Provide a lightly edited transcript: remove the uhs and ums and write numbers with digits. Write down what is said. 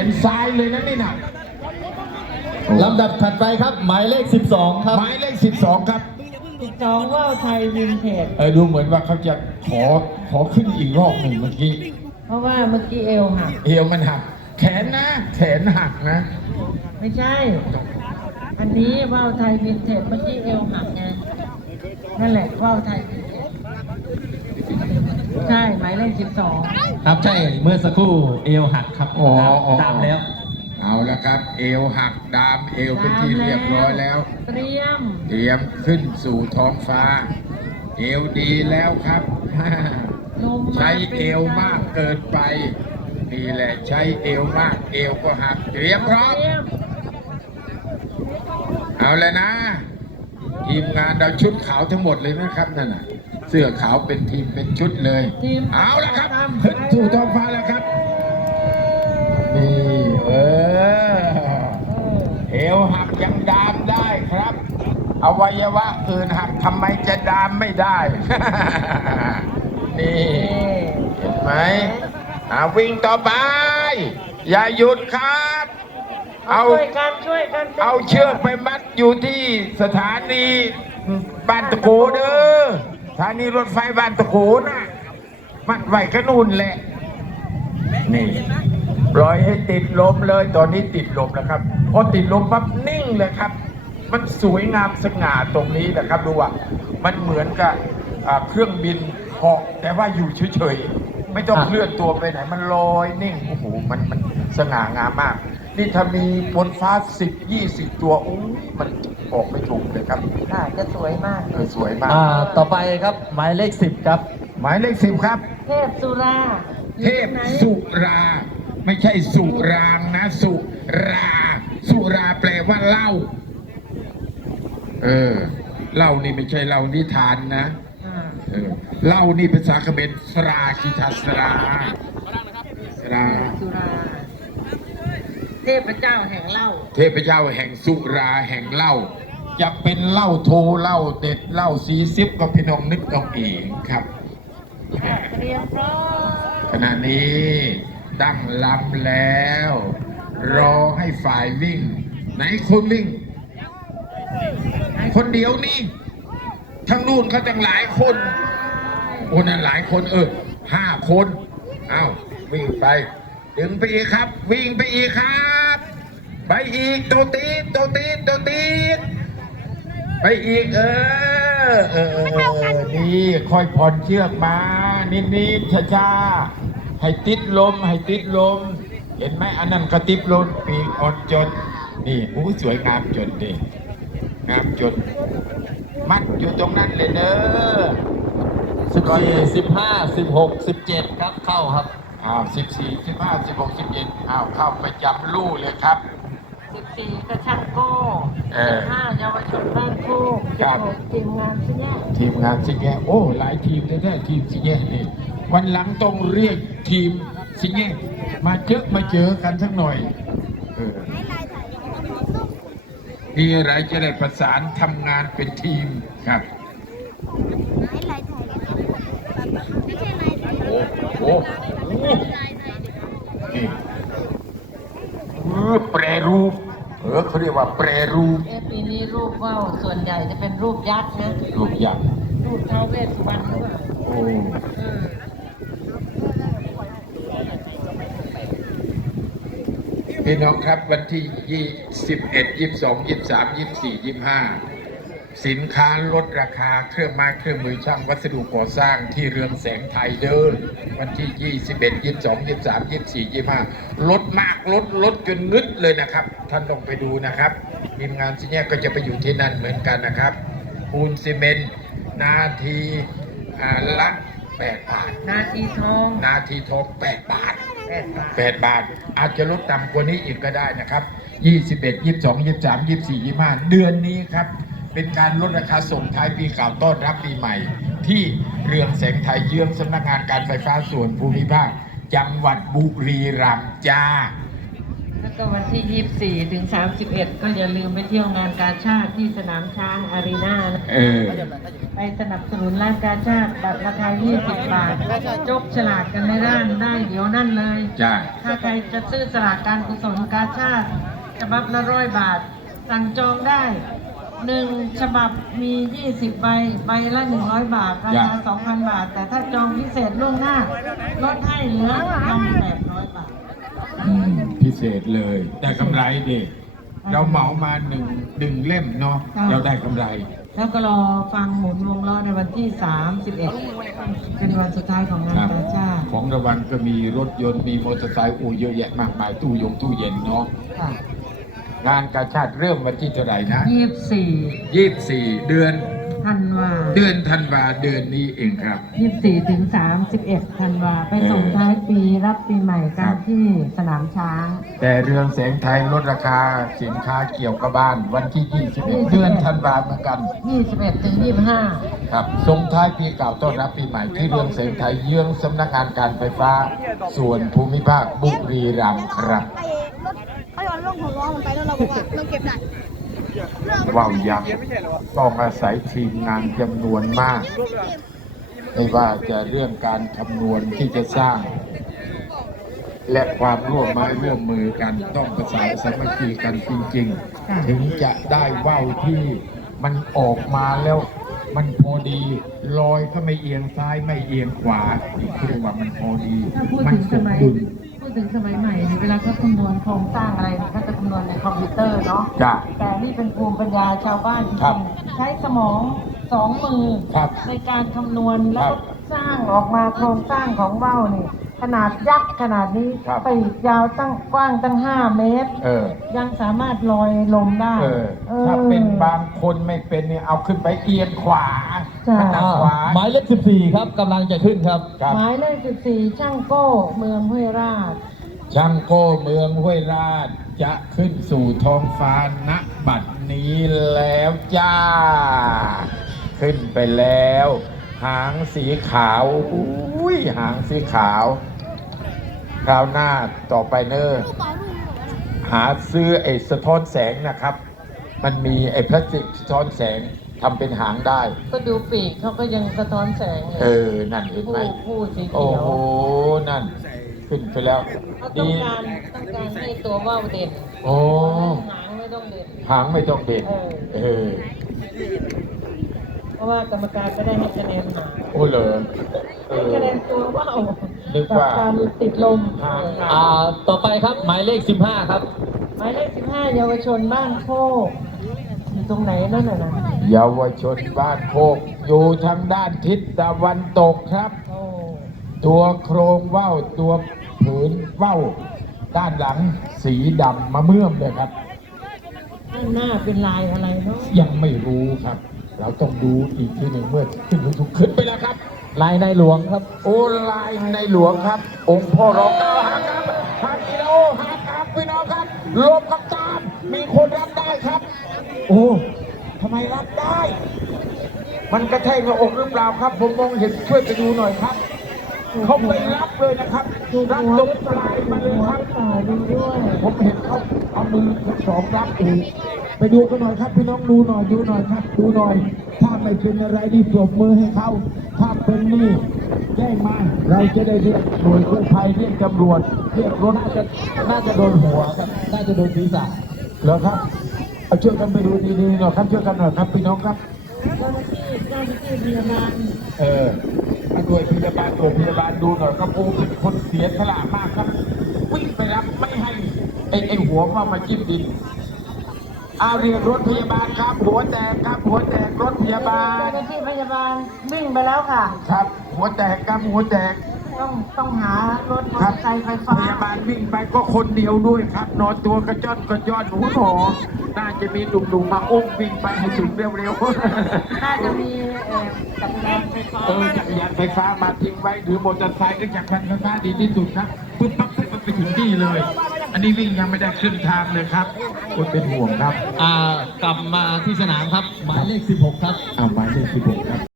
นซ้ายเลยนะนี่นะลำดับถัดไปครับหมายเลข12ครับหมายเลข12ครับ 12ว่าวไทยวินเทจดูเหมือนว่าเขาจะขอขึ้นอีกรอบหนึ่งเมื่อกี้เพราะว่าเมื่อกี้เอวหักเอวมันหักแขนนะแขนหักนะไม่ใช่ อันนี้ว่าวไทยวินเทจเมื่อกี้เอวหักไงนั่นแหละว่าวไทยวินเทจใช่หมายเลข12 ครับใช่เมื่อสักครู่เอวหักครับตามแล้วเอาละครับเอวหักดามเอวเป็นที่เรียบร้อยแล้วเตรียมขึ้นสู่ท้องฟ้าเอวดีแล้วครับ ใช้เอวมากเกินไปนี่แหละใช้เอวมากเอวก็หักเตรียมพร้อมเอาแล้วนะทีมงานเราชุดขาวทั้งหมดเลยนะครับนั่นน่ะเสื้อขาวเป็นทีมเป็นชุดเลยเอาละครับขึ้นสู่ท้องฟ้าแล้วครับนี่เอวหักยังดามได้ครับอวัยวะอื่นหักทำไมจะดามไม่ได้ นี่เห็นไหมวิ่งต่อไปอย่าหยุดครับช่วยกันเอาเชือกไปมัดอยู่ที่สถานีบ้านตะโกเด้อสถานีรถไฟบ้านตะโกนะมัดไว้กระนุ่นแหละนี่ปล่อยให้ติดลมเลยตอนนี้ติดลมแล้วครับพอติดลมปั๊บนิ่งเลยครับมันสวยงามสง่าตรงนี้นะครับดูว่ามันเหมือนกับเครื่องบินเหาะแต่ว่าอยู่เฉยๆไม่ต้องเคลื่อนตัวไปไหนมันลอยนิ่งโอ้โหมันสง่างามมากนี่ถ้ามีบนฟ้า10-20ตัวโอ้มันออกไม่ถูกเลยครับจะสวยมากสวยมากต่อไปครับหมายเลข10ครับหมายเลข10ครับเทพสุราไม่ใช่สุรางนะสุราแปลว่าเหล้าเหล้านี่ไม่ใช่เหล้านิทานนะเหล้านี่ภาษาเขมรสรากิทาสราเทพเจ้าแห่งเหล้าเทพเจ้าแห่งสุราแห่งเหล้าจะเป็นเหล้าโทเหล้าเด็ดเหล้า40ก็พี่น้องนึกเอาเองครับเตรียมพร้อมขณะนี้ตั้งลำแล้วรอให้ฝ่ายวิ่งไหนคนวิ่งคนเดียวนี่ทั้งนู่นเขาตั้งหลายคนโอ้นั่นหลายคน5 คนเอาวิ่งไปดึงไปอีกครับวิ่งไปอีกครับไปอีกโตตีนไปอีกนี่ค่อยผ่อนเชือกมานิดช้าๆให้ติดลมเห็นไหมอันนั้นก็ติดลมปีกอ่อนจนนี่สวยงามจนดิงามจนมัดอยู่ตรงนั้นเลยเด้อ 14 15 16 17ครับเข้าครับ 14 15 16 17เข้าไปจำลู่เลยครับ 14กระชักโก้15เยาวชนบ้านโคก16ทีมงานสิแง่โอ้หลายทีมแท้ๆทีมสิแง่นี่วันหลังต้องเรียกทีมสิแง่มาเจอกันสักหน่อยมีอะไรจะได้ประสานทำงานเป็นทีมครับโอ้แปรรูปเขาเรียกว่าแปรรูปปีนี้รูปว่าวส่วนใหญ่จะเป็นรูปยักษ์นะรูปยักษ์รูปท้าวเวสสุวรรณหรือเปล่าพี่น้องครับวันที่21 22 23 24 25สินค้าลดราคาเครื่องไม้เครื่องมือช่างวัสดุก่อสร้างที่เรืองแสงไทยเดินวันที่21 22 23 24 25ลดมากลดจนงึดเลยนะครับท่านลองไปดูนะครับทีมงานที่นี่ก็จะไปอยู่ที่นั่นเหมือนกันนะครับปูนซีเมนต์นาทีละ8 บาทนาทีทอง 8 บาท8 บาทอาจจะลดต่ำกว่านี้อีกก็ได้นะครับ21 22 23 24 25เดือนนี้ครับเป็นการลดราคาส่งท้ายปีเก่าต้อนรับปีใหม่ที่เรืองแสงไทยเยื้องสำนักงานการไฟฟ้าส่วนภูมิภาคจังหวัดบุรีรัมย์จ้าแล้วก็วันที่ 24 ถึง 31 ก็อย่าลืมไปเที่ยวงานกาชาดที่สนามช้างอารีนานะ ไปสนับสนุนร้านกาชาดบัตรราคา 20 บาท จกฉลากกันในร้านได้เดี๋ยวนั่นเลยจ้าถ้าใครจะซื้อสลากการกุศลกาชาดฉบับละ100 บาท สั่งจองได้ 1 ฉบับมี 20 ใบ ใบละ 100 บาท ราคา 2,000 บาท แต่ถ้าจองพิเศษล่วงหน้า ลดให้เหลือ 1,800 บาทพิเศษเลยได้กำไรดิเราเหมามาหนึ่งเล่มเนาะค่ะเราได้กำไรแล้วก็รอฟังหมุนวงล้อในวันที่ 31 เป็นวันสุดท้ายของงานครับกาชาดของรางวัลก็มีรถยนต์มีมอเตอร์ไซค์เยอะแยะมากมายตู้เย็นเนาะค่ะงานกาชาดเริ่มวันที่เท่าไหร่นะ 24 24 เดือนธันวาเดือนธันวาเดือนนี้เองครับ 24 ถึง 31 ธันวา ไปส่งท้ายปีรับปีใหม่กัครันบที่สนามช้างแต่เรืองแสงไทยลดราคาสินค้าเกี่ยวกับบ้านวันที่ 21 เดือนธันวาเหมือนกัน 21 ถึง 25 ครับส่งท้ายปีเก่าต้อนรับปีใหม่ที่เรืองแสงไทยเยื้องสำนักงานการไฟฟ้าส่วนภูมิภาคบุรีรัมย์ครับไอ้รถเขาย้อนลงหัวล้อมันไปแล้วเราบอกว่าเราเก็บได้ว่าวยักษ์ต้องอาศัยทีมงานจำนวนมาก ไม่ว่าจะเรื่องการคำนวณที่จะสร้าง และความร่วมไม้ร่วมมือกันต้องประสานสามัคคีกันจริงค่ะๆ ถึงจะได้ว่าวที่มันออกมาแล้วมันพอดีลอยก็ไม่เอียงซ้ายไม่เอียงขวานี่คือเรียกว่ามันพอดีถ้าพูดมัถึงสสมมัยดุลพูดถึงสมัยใหม่เนี่ยเวลาเขาคำนวณโครงสร้างอะไรเนี่ยเขาจะคำนวณในคอมพิวเตอร์เนาะจ้ะแต่นี่เป็นภูมิปัญญาชาวบ้านจครัริบงๆใช้สมอง2 มือครับในการคำนวณคแล้รัวบก็สร้างออกมาโครงสร้างของว่าวนี่ขนาดยักษ์ขนาดนี้ครับปีกยาวตั้งกว้างตั้ง 5 เมตรเออยังสามารถลอยลมได้ถ้าเป็นบางคนไม่เป็นเนี่ยเอาขึ้นไปเอียงขวาใช่ขนาดขวาหมายเลข14 ครับกำลังจะขึ้นครับครับหมายเลข 14 ช่างโก้เมืองห้วยราชช่างโก้เมืองห้วยราชจะขึ้นสู่ท้องฟ้าณบัดนี้แล้วจ้า ขึ้นไปแล้ว หางสีขาวอุ้ยหางสีขาวคราวหน้าต่อไปเนอะหาซื้อไอ้สะท้อนแสงนะครับ มันมีไอ้พลาสติกสะท้อนแสงทำเป็นหางได้ก็ดูปีกเขาก็ยังสะท้อนแสงเลยเออ นั่นเห็นไหมผู้สีโอ้เขียวโห นั่น ขึ้นไปแล้วเขาต้องการให้ตัวว่าวเด่นโอ้หางไม่ต้องเด่นหางไม่ต้องเด่นเออเพราะว่ากรรมการไม่ได้ให้คะแนนหางโอ้เหรอเอให้อคะแนนตัวว่าวนึกว่าบการติดลมหางต่อไปครับหมายเลข15 ครับหมายเลข 15 เยาวชนบ้านโคกอยู่ตรงไหนนั่นน่ะนะเยาวชนบ้านโคก อยู่ทางด้านทิศตะวันตกครับโอ้ตัวโครงว่าวตัวผืนว่าวด้านหลังสีดำมะเมื่อมเลยครับด้านหน้าเป็นลายอะไรเนาะยังไม่รู้ครับ เราต้องดูอีกทีหนึ่งเมื่อขึ้นถูกขึ้นไปแล้วครับลายในหลวงครับโอ้ลายในหลวงครับ องค์พ่อรองหักครับหักกิโลหักครับพี่น้องครับรวมกับตาม มีคนรับได้ครับ โอ้ทำไมรับได้ มันกระแทกหน้าอกหรือเปล่าครับ ผมมองเห็นช่วยไปดูหน่อยครับ เขาไปรับเลยนะครับรับตรงปลายมาเลยครับดูด้วยผมเห็นเขาเอามือทั้งสองรับเองไปดูกันหน่อยครับ พี่น้องดูหน่อยครับ ดูหน่อย ถ้าไม่เป็นอะไรนี่ปรบมือให้เขาถ้าเป็นนี่แจ้งมา เราจะได้เรียกหน่วยกู้ภัยเรียกตำรวจเรียกรถน่าจะโดนหัวครับน่าจะโดนศีรษะเหรอครับเอาช่วยกันไปดูดีๆหน่อยครับช่วยกันหน่อยครับพี่น้องครับเจ้าหน้าที่พยาบาลหน่วยพยาบาลดูหน่อยครับโอ้เป็นคนเสียสละมากครับ วิ่งไปรับไม่ให้ไอ้หัวมาจิ้มดินเรียกรถพยาบาลครับ หัวแตกครับ หัวแตกรถพยาบาลเจ้าหน้าที่พยาบาลวิ่งไปแล้วค่ะครับ หัวแตกครับหัวแตกต้องหารถมอคเตรัอบ ร์ไซค์ไฟฟ้าพยาบาลวิ่งไปก็คนเดียวด้วยครับ นอนตัวกระจ้อนกระย้อนหัวหมอน่าจะมีหนุ่มๆมาอุ้มวิ่งไปให้ถึงเร็วๆน่าจะมีจักรยานไฟฟ้าจักรยานไฟฟ้ามาทิ้งไว้หรือมอเตอร์ไซค์ก็จักรยานไฟฟ้าดีที่สุดครับปึ๊บปั๊บปึ๊บปั๊บไปถึงที่เลย อันนี้วิ่งยังไม่ได้ขึ้นทางเลยครับคุณเป็นห่วงครับกลับมาที่สนามครับ หมายเลข 16 ครับหมายเลข16ครับ